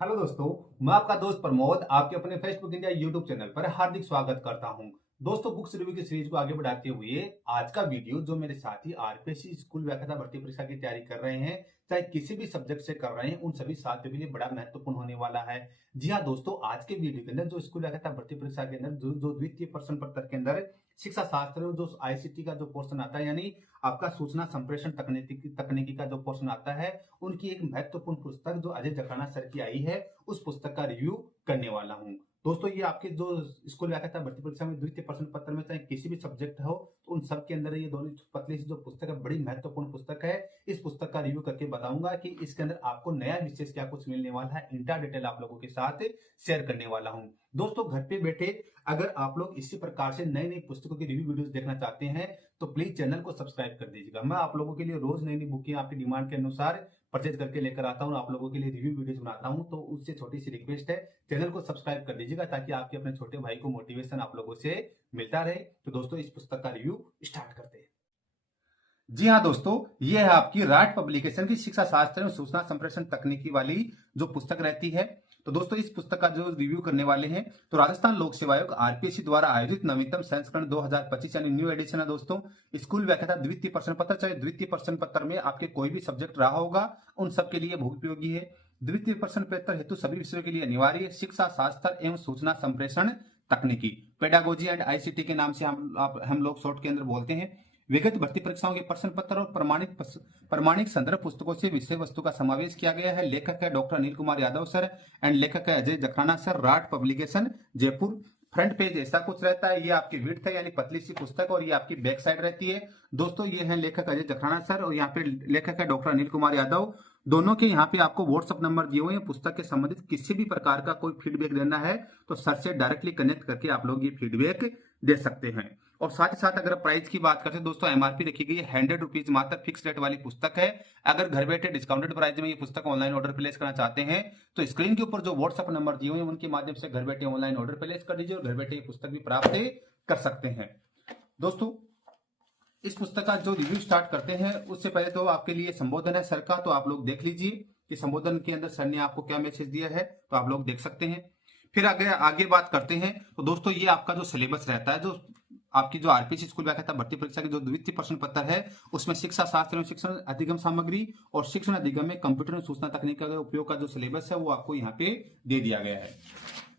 Hello दोस्तों, मैं आपका दोस्त प्रमोद आपके अपने फेसबुक इंडिया यूट्यूब चैनल पर हार्दिक स्वागत करता हूं। दोस्तों, बुक्स रिव्यू की सीरीज को आगे बढ़ाते हुए आज का वीडियो जो मेरे साथी आरपीएससी स्कूल व्याख्याता भर्ती परीक्षा की तैयारी कर रहे हैं, चाहे किसी भी सब्जेक्ट से कर रहे हैं, उन सभी साथियों के लिए बड़ा महत्वपूर्ण होने वाला है। जी हाँ दोस्तों, आज के वीडियो के अंदर जो स्कूल व्याख्याता भर्ती परीक्षा के अंदर जो द्वितीय प्रश्न पत्र के अंदर शिक्षा शास्त्र में जो आईसीटी का जो पोर्शन आता है, यानी आपका सूचना संप्रेषण तकनीकी का जो पोर्शन आता है, उनकी एक महत्वपूर्ण पुस्तक जो अजय जखाना सर की आई है, उस पुस्तक का रिव्यू करने वाला हूँ। दोस्तों, ये आपके जो स्कूल व्याख्याता भर्ती परीक्षा में द्वितीय प्रश्न पत्र में चाहे किसी भी सब्जेक्ट हो, तो उन सब के अंदर ये दोनों पतली सी जो पुस्तक है, बड़ी महत्वपूर्ण पुस्तक है। इस पुस्तक का रिव्यू करके बताऊंगा कि इसके अंदर आपको नया विशेष क्या कुछ मिलने वाला है, इंटा डिटेल आप लोगों के साथ शेयर करने वाला हूँ। दोस्तों, घर पे बैठे अगर आप लोग इसी प्रकार से नई नई पुस्तकों की रिव्यू वीडियोस देखना चाहते हैं, तो प्लीज चैनल को सब्सक्राइब कर दीजिएगा। मैं आप लोगों के लिए रोज नई नई बुकें आपकी डिमांड के अनुसार परचेज करके लेकर आता हूँ, आप लोगों के लिए रिव्यू वीडियोस बनाता हूँ। तो उससे छोटी सी रिक्वेस्ट है, चैनल को सब्सक्राइब कर दीजिएगा ताकि आपके अपने छोटे भाई को मोटिवेशन आप लोगों से मिलता रहे। तो दोस्तों, इस पुस्तक का रिव्यू स्टार्ट करते हैं। जी हाँ दोस्तों, ये है आपकी राट पब्लिकेशन की शिक्षा शास्त्र एवं सूचना संप्रेषण तकनीकी वाली जो पुस्तक रहती है। तो दोस्तों, इस पुस्तक का जो रिव्यू करने वाले हैं, तो राजस्थान लोक सेवा आयोग आरपीएससी द्वारा आयोजित नवीनतम संस्करण 2025 यानी न्यू एडिशन है दोस्तों। स्कूल व्याख्याता द्वितीय प्रश्न पत्र, चाहे द्वितीय प्रश्न पत्र में आपके कोई भी सब्जेक्ट रहा होगा, उन सबके लिए बहुत उपयोगी है। द्वितीय प्रश्न पत्र हेतु सभी विषयों के लिए अनिवार्य शिक्षा शास्त्र एवं सूचना संप्रेषण तकनीकी, पेडागोजी एंड आईसीटी के नाम से हम लोग शॉर्ट के अंदर बोलते हैं। विगत भर्ती परीक्षाओं के प्रश्न पत्र और प्रमाणिक संदर्भ पुस्तकों से विषय वस्तु का समावेश किया गया है। लेखक है doctor Anil Kumar Yadav sir and लेखक है Ajay Jakhrana sir, rot publication Jaipur. Front page ऐसा कुछ रहता है, ये आपकी विड्थ है यानी पतली सी पुस्तक, और ये आपकी बैक साइड रहती है। दोस्तों, ये है लेखक अजय जखराना सर और यहाँ पे लेखक है डॉक्टर अनिल कुमार यादव। दोनों के यहाँ पे आपको व्हाट्सअप नंबर दिए हुए हैं। पुस्तक के संबंधित किसी भी प्रकार का कोई फीडबैक देना है तो सर से डायरेक्टली कनेक्ट करके आप लोग ये फीडबैक दे सकते हैं। और साथ ही साथ अगर प्राइस की बात करते हैं दोस्तों, एमआरपी रखी गई है 100 रुपीज मात्र, फिक्स रेट वाली पुस्तक है। अगर घर बैठे डिस्काउंटेड प्राइस में ये पुस्तक ऑनलाइन ऑर्डर प्लेस करना चाहते हैं, तो स्क्रीन के ऊपर जो व्हाट्सअप नंबर दिए हुए हैं उनके माध्यम से घर बैठे ऑनलाइन ऑर्डर प्लेस कर दीजिए और घर बैठे ये पुस्तक भी प्राप्त कर सकते हैं। दोस्तों, इस पुस्तक का जो रिव्यू स्टार्ट करते हैं, उससे पहले तो आपके लिए संबोधन है सर का, तो आप लोग देख लीजिए कि संबोधन के अंदर सर ने आपको क्या मैसेज दिया है, तो आप लोग देख सकते हैं। फिर आगे आगे बात करते हैं, तो दोस्तों ये आपका जो सिलेबस रहता है, जो आपकी जो आरपीएससी स्कूल व्याख्याता भर्ती परीक्षा की जो द्वितीय प्रश्न पत्र है, उसमें शिक्षा शास्त्र एवं शिक्षण अधिगम सामग्री और शिक्षण अधिगम में कंप्यूटर एवं सूचना तकनीक का उपयोग का जो सिलेबस है वो आपको यहाँ पे दे दिया गया है।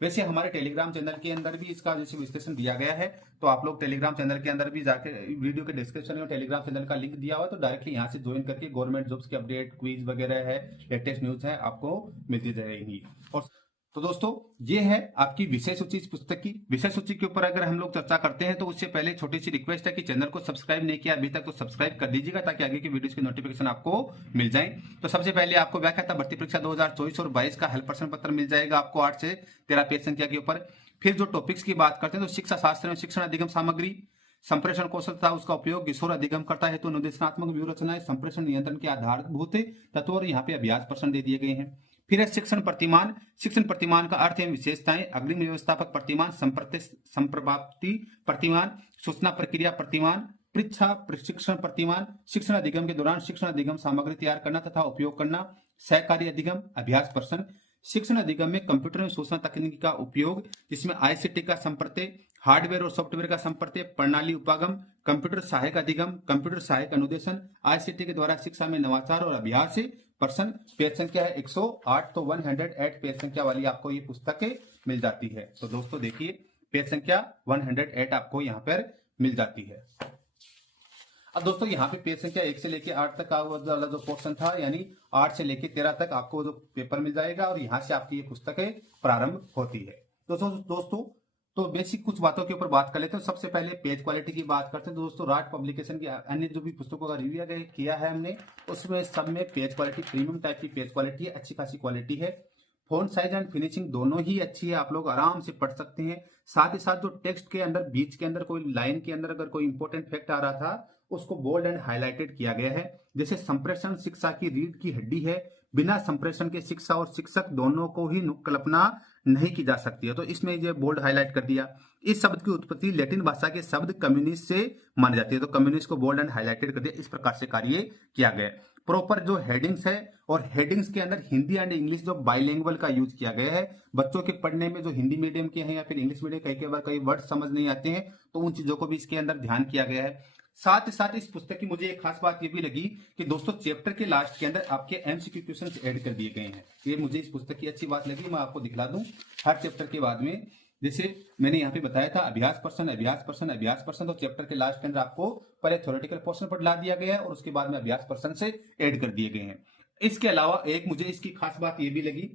वैसे हमारे टेलीग्राम चैनल के अंदर भी इसका जैसे विश्लेषण दिया गया है, तो आप लोग टेलीग्राम चैनल के अंदर भी जाके वीडियो के डिस्क्रिप्शन में टेलीग्राम चैनल का लिंक दिया हुआ है, तो डायरेक्टली यहाँ से ज्वाइन करके गवर्नमेंट जॉब्स की अपडेट, क्विज वगैरह है, लेटेस्ट न्यूज है, आपको मिलती रहेंगी। और तो दोस्तों, ये है आपकी विषय सूची इस पुस्तक की। विषय सूची के ऊपर अगर हम लोग चर्चा करते हैं, तो उससे पहले छोटी सी रिक्वेस्ट है कि चैनल को सब्सक्राइब नहीं किया अभी तक तो सब्सक्राइब कर दीजिएगा ताकि आगे की वीडियोस की नोटिफिकेशन आपको मिल जाए। तो सबसे पहले आपको व्याख्याता भर्ती परीक्षा 2024 और 22 का हल प्रश्न पत्र मिल जाएगा आपको 8 से 13 पेज संख्या के ऊपर। फिर जो टॉपिक्स की बात करते हैं, तो शिक्षा शास्त्र में शिक्षण अधिगम सामग्री, संप्रेषण कौशल था उसका उपयोग, किशोर अधिगम करता है तो निर्देशनात्मक व्यू रचनाएं, संप्रेषण नियंत्रण के आधारभूत तत्व, और यहाँ पे अभ्यास प्रश्न दे दिए गए हैं। फिर है शिक्षण प्रतिमान। शिक्षण प्रतिमान का अर्थ एवं विशेषताएं, अग्रिम व्यवस्थापक प्रतिमान, संप्रपाप्ति प्रतिमान, सूचना प्रक्रिया प्रतिमान, परीक्षा प्रशिक्षण प्रतिमान, शिक्षण अधिगम के दौरान शिक्षण अधिगम सामग्री तैयार करना तथा उपयोग करना, सहकारी अधिगम, अभ्यास प्रश्न। शिक्षण अधिगम में कंप्यूटर एवं सूचना तकनीकी का उपयोग, जिसमें आईसीटी का संप्रत्यय, हार्डवेयर और सॉफ्टवेयर का संप्रत्यय, प्रणाली उपागम, कंप्यूटर सहायक अधिगम, कंप्यूटर सहायक अनुदेशन, आईसीटी के द्वारा शिक्षा में नवाचार और अभ्यास प्रश्न। पेज संख्या है 108, तो 108 पेज संख्या वाली आपको ये पुस्तक मिल जाती है। तो दोस्तों देखिए, पेज संख्या 108 आपको यहाँ पर मिल जाती है। अब दोस्तों, यहाँ पे पेज संख्या 1 से लेके 8 तक का वाला जो पोर्शन था, यानी 8 से लेके 13 तक आपको जो पेपर मिल जाएगा और यहाँ से आपकी ये पुस्तकें प्रारंभ होती है। दोस्तों तो बेसिक कुछ बातों के ऊपर बात कर लेते हैं। सबसे पहले पेज क्वालिटी की बात करते हैं। तो दोस्तों, राट पब्लिकेशन की अन्य जो भी पुस्तकों का रिव्यू किया है हमने, उसमें सब में पेज क्वालिटी प्रीमियम टाइप की पेज क्वालिटी है, अच्छी खासी क्वालिटी है। फॉन्ट साइज एंड फिनिशिंग दोनों ही अच्छी है, आप लोग आराम से पढ़ सकते हैं। साथ ही साथ जो टेक्स्ट के अंदर बीच के अंदर कोई लाइन के अंदर अगर कोई इंपॉर्टेंट फैक्ट आ रहा था, उसको बोल्ड एंड हाईलाइटेड किया गया है। जैसे संप्रेषण शिक्षा की रीढ़ की हड्डी है, बिना संप्रेषण के शिक्षा और शिक्षक दोनों को ही कल्पना नहीं की जा सकती है, तो इसमें ये बोल्ड हाईलाइट कर दिया। इस शब्द की उत्पत्ति लैटिन भाषा के शब्द कम्युनिस्ट से मानी जाती है, तो कम्युनिस्ट को बोल्ड एंड हाईलाइटेड कर दिया। इस प्रकार से कार्य किया गया। प्रॉपर जो हेडिंग्स है और हेडिंग्स के अंदर हिंदी एंड इंग्लिश जो बाइलिंगुअल का यूज किया गया है। बच्चों के पढ़ने में जो हिंदी मीडियम के हैं या फिर इंग्लिश मीडियम कई बार कई वर्ड समझ नहीं आते हैं, तो उन चीजों को भी इसके अंदर ध्यान किया गया है। साथ ही साथ इस पुस्तक की मुझे एक खास बात ये भी लगी कि दोस्तों चैप्टर के लास्ट के अंदर आपके एमसीक्यू क्वेश्चंस ऐड कर दिए गए हैं। ये मुझे इस पुस्तक की अच्छी बात लगी। मैं आपको दिखला दूं हर चैप्टर के बाद में, जैसे मैंने यहाँ पे बताया था अभ्यास प्रश्न अभ्यास प्रश्न अभ्यास प्रश्न, तो चैप्टर के लास्ट के अंदर आपको पहले थ्योरेटिकल पोर्शन पर ला दिया गया है और उसके बाद में अभ्यास प्रश्न से ऐड कर दिए गए हैं। इसके अलावा एक मुझे इसकी खास बात ये भी लगी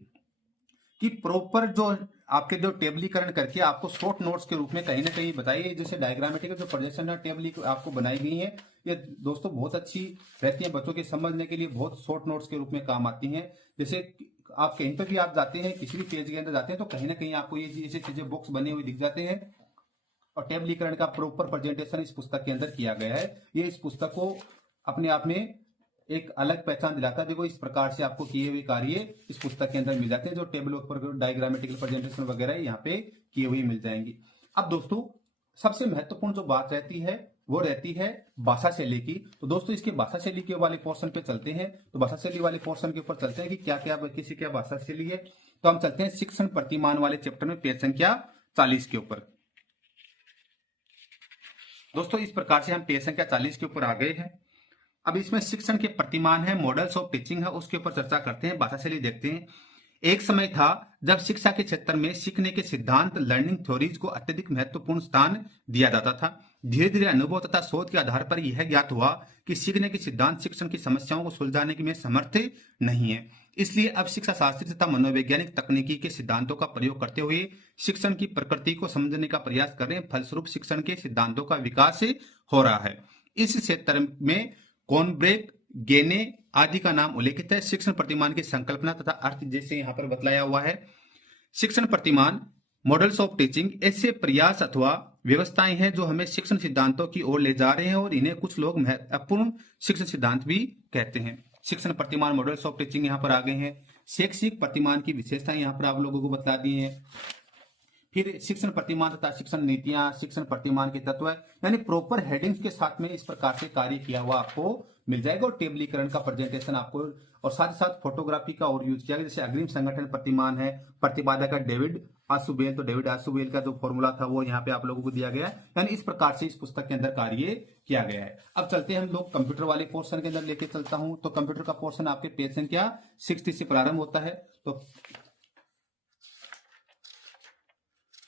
कि प्रॉपर जो आपके जो टेबलीकरण करके आपको शॉर्ट नोट्स के रूप में कहीं ना कहीं बताइए, जैसे डायग्रामेटिक जो प्रोजेक्शन है टेबल आपको बनाई गई है, ये दोस्तों बहुत अच्छी रहती है, बच्चों के समझने के लिए बहुत शॉर्ट नोट्स के रूप में काम आती हैं। जैसे आप कहीं पर भी आप जाते हैं, किसी भी पेज के अंदर जाते हैं, तो कहीं ना कहीं आपको ये ऐसी चीजें बॉक्स बने हुए दिख जाते हैं और टेबलीकरण का प्रॉपर प्रेजेंटेशन इस पुस्तक के अंदर किया गया है। ये इस पुस्तक को अपने आप में एक अलग पहचान दिलाता है। देखो इस प्रकार से आपको किए हुए कार्य इस पुस्तक के अंदर मिल जाते हैं, जो टेबल पर डायग्रामेटिकल प्रेजेंटेशन वगैरह यहाँ पे किए हुए मिल जाएंगी। अब दोस्तों सबसे महत्वपूर्ण जो बात रहती है वो रहती है भाषा शैली की। तो दोस्तों इसके भाषा शैली के वाले पोर्शन पे चलते हैं। तो भाषा शैली वाले पोर्शन के ऊपर चलते हैं कि क्या क्या किसी क्या भाषा शैली है। तो हम चलते हैं शिक्षण प्रतिमान वाले चैप्टर में पेज संख्या 40 के ऊपर। दोस्तों इस प्रकार से हम पेज संख्या 40 के ऊपर आ गए हैं। अब इसमें शिक्षण के प्रतिमान है, मॉडल्स ऑफ टीचिंग है, उसके ऊपर चर्चा करते हैं, भाषा शैली देखते हैं। एक समय था जब शिक्षा के क्षेत्र में सीखने के सिद्धांत लर्निंग थ्योरीज को अत्यधिक महत्वपूर्ण स्थान दिया जाता था। धीरे धीरे अनुभव तथा शोध के आधार पर यह ज्ञात हुआ कि सीखने के सिद्धांत शिक्षण की समस्याओं को सुलझाने में समर्थ नहीं है। इसलिए अब शिक्षा शास्त्री तथा मनोवैज्ञानिक तकनीकी के सिद्धांतों का प्रयोग करते हुए शिक्षण की प्रकृति को समझने का प्रयास कर रहे हैं। फलस्वरूप शिक्षण के सिद्धांतों का विकास हो रहा है। इस क्षेत्र में कॉनब्रेक, गेने आदि का नाम उल्लेखित है। शिक्षण प्रतिमान की संकल्पना तथा अर्थ जैसे यहाँ पर बतलाया हुआ है। शिक्षण प्रतिमान मॉडल्स ऑफ टीचिंग ऐसे प्रयास अथवा व्यवस्थाएं हैं जो हमें शिक्षण सिद्धांतों की ओर ले जा रहे हैं और इन्हें कुछ लोग महत्वपूर्ण शिक्षण सिद्धांत भी कहते हैं। शिक्षण प्रतिमान मॉडल्स ऑफ टीचिंग यहाँ पर आ गए हैं। शैक्षिक प्रतिमान की विशेषताएं यहाँ पर आप लोगों को बता दी हैं। फिर शिक्षण प्रतिमान तथा शिक्षण नीतियां, शिक्षण प्रतिमान के तत्व, यानी प्रॉपर हेडिंग्स के साथ में इस प्रकार से कार्य किया हुआ आपको मिल जाएगा और टेबलीकरण का प्रेजेंटेशन आपको, और साथ ही साथ फोटोग्राफी का और यूज किया गया। जैसे अग्रिम संगठन प्रतिमान है, प्रतिपादक का डेविड आसुबेल, तो डेविड आसुबेल का जो फॉर्मूला था वो यहाँ पे आप लोगों को दिया गया है। यानी इस प्रकार से इस पुस्तक के अंदर कार्य किया गया है। अब चलते हैं हम लोग कंप्यूटर वाले पोर्शन के अंदर लेके चलता हूं। तो कंप्यूटर का पोर्शन आपके पेज संख्या 60 से प्रारंभ होता है। तो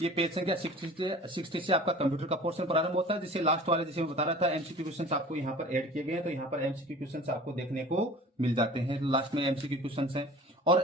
ये पेज संख्या 60 से आपका कंप्यूटर का पोर्शन प्रारंभ होता है, जिसे लास्ट वाले जैसे मैं बता रहा था एमसीक्यू क्वेश्चंस आपको यहाँ पर ऐड किए गए हैं। तो यहाँ पर एमसीक्यू क्वेश्चंस आपको देखने को मिल जाते हैं। लास्ट में एमसीक्यू क्वेश्चंस हैं। और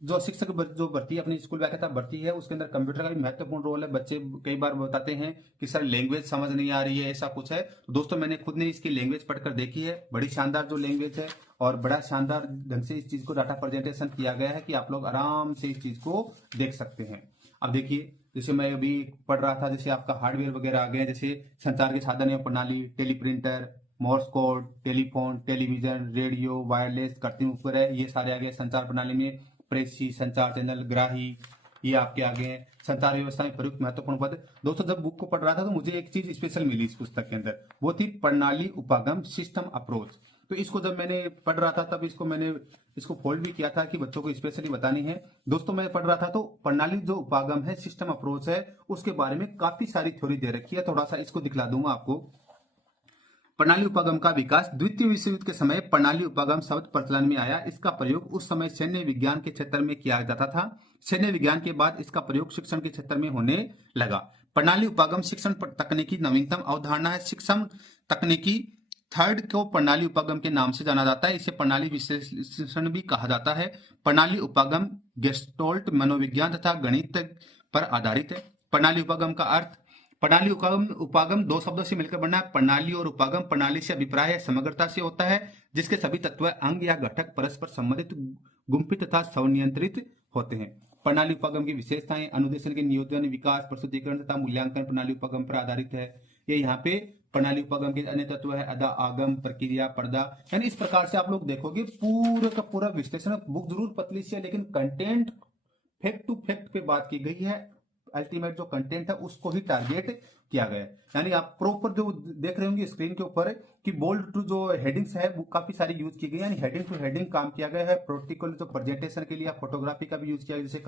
जो शिक्षक जो भर्ती अपनी स्कूल व्याख्याता भर्ती है उसके अंदर कंप्यूटर का भी महत्वपूर्ण रोल है। बच्चे कई बार बताते हैं कि सर लैंग्वेज समझ नहीं आ रही है, ऐसा कुछ है। तो दोस्तों मैंने खुद ने इसकी लैंग्वेज पढ़कर देखी है, बड़ी शानदार जो लैंग्वेज है और बड़ा शानदार ढंग से इस चीज को डाटा प्रेजेंटेशन किया गया है कि आप लोग आराम से इस चीज को देख सकते हैं। अब देखिए जैसे मैं अभी पढ़ रहा था, जैसे आपका हार्डवेयर वगैरह आ गया, जैसे संचार के साधन एवं प्रणाली, teleprinter, Morse code, telephone, television, radio, wireless, कृत्रिम उपग्रह, ये सारे आ गए संचार प्रणाली में। प्रेसी, संचार चैनल, ग्राही, ये आपके आगे हैं। संचार व्यवस्था में प्रयुक्त महत्वपूर्ण पद। दोस्तों जब बुक को पढ़ रहा था तो मुझे एक चीज स्पेशल मिली इस पुस्तक के अंदर, वो थी प्रणाली उपागम, सिस्टम अप्रोच। तो इसको जब मैंने पढ़ रहा था तब मैंने इसको फोल्ड भी किया था कि बच्चों को स्पेशली बतानी है। दोस्तों मैं पढ़ रहा था तो प्रणाली जो उपागम है, सिस्टम अप्रोच है, उसके बारे में काफी सारी थ्योरी दे रखी है। थोड़ा सा इसको दिखला दूंगा आपको। प्रणाली उपागम का विकास। द्वितीय विश्व युद्ध के समय प्रणाली उपागम शब्द प्रचलन में आया। इसका प्रयोग उस समय सैन्य विज्ञान के क्षेत्र में किया जाता था। सैन्य विज्ञान के बाद इसका प्रयोग शिक्षण के क्षेत्र में होने लगा। प्रणाली उपागम शिक्षण तकनीकी नवीनतम अवधारणा है। शिक्षण तकनीकी थर्ड को प्रणाली उपागम के नाम से जाना जाता है। इसे प्रणाली विश्लेषण भी कहा जाता है। प्रणाली उपागम गेस्टोल्ट मनोविज्ञान तथा गणित पर आधारित है। प्रणाली उपागम का अर्थ। प्रणाली उपागम दो शब्दों से मिलकर बना है। प्रणाली और उपागम। प्रणाली से अभिप्राय है समग्रता से होता है, जिसके सभी तत्व, अंग या घटक परस्पर संबंधित, गुम्फित तथा स्वनियंत्रित होते हैं। प्रणाली उपागम की विशेषताएं। अनुदेशन के नियोजन, विकास, प्रस्तुतिकरण तथा मूल्यांकन प्रणाली उपागम पर आधारित है। ये यहाँ पे प्रणाली उपागम के अन्य तत्व है अदा, आगम, प्रक्रिया, पर्दा। यानी इस प्रकार से आप लोग देखोगे पूरा का पूरा विश्लेषण। बुक जरूर पतली सी है लेकिन कंटेंट फैक्ट टू फैक्ट पे बात की गई है। अल्टीमेट जो कंटेंट है उसको ही टारगेट किया गया है। यानी आप प्रॉपर जो देख रहे होंगे स्क्रीन के ऊपर कि बोल्ड टू जो हेडिंग्स है वो काफी सारी यूज की गई, यानी हेडिंग टू हेडिंग काम किया गया है। पर्टिकुलर जो प्रेजेंटेशन के लिए फोटोग्राफी का भी यूज किया गया, जैसे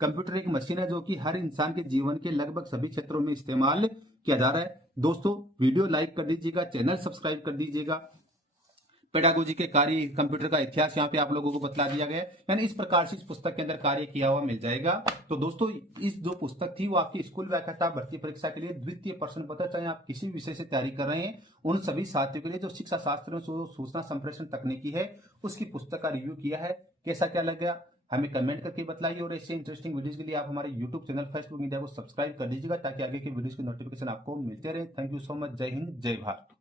कंप्यूटर एक मशीन है जो कि हर इंसान के जीवन के लगभग सभी क्षेत्रों में इस्तेमाल किया जा रहा है। दोस्तों वीडियो लाइक कर दीजिएगा, चैनल सब्सक्राइब कर दीजिएगा। पेडागोजी के कार्य, कंप्यूटर का इतिहास यहाँ पे आप लोगों को बतला दिया गया है। यानी इस प्रकार से इस पुस्तक के अंदर कार्य किया हुआ मिल जाएगा। तो दोस्तों इस जो पुस्तक थी वो आपकी स्कूल व्याख्याता भर्ती परीक्षा के लिए द्वितीय प्रश्न पत्र, चाहे आप किसी विषय से तैयारी कर रहे हैं, उन सभी साथियों के लिए जो शिक्षा शास्त्र में सूचना संप्रेषण तकनीकी है उसकी पुस्तक का रिव्यू किया है। कैसा क्या लग गया हमें कमेंट करके बताइए, और ऐसे इंटरेस्टिंग वीडियोस के लिए आप हमारे यूट्यूब चैनल फेसबुक इंडिया को सब्सक्राइब कर लीजिएगा ताकि आगे के वीडियोस की नोटिफिकेशन आपको मिलते रहे। Thank you so much. जय हिंद, जय भारत।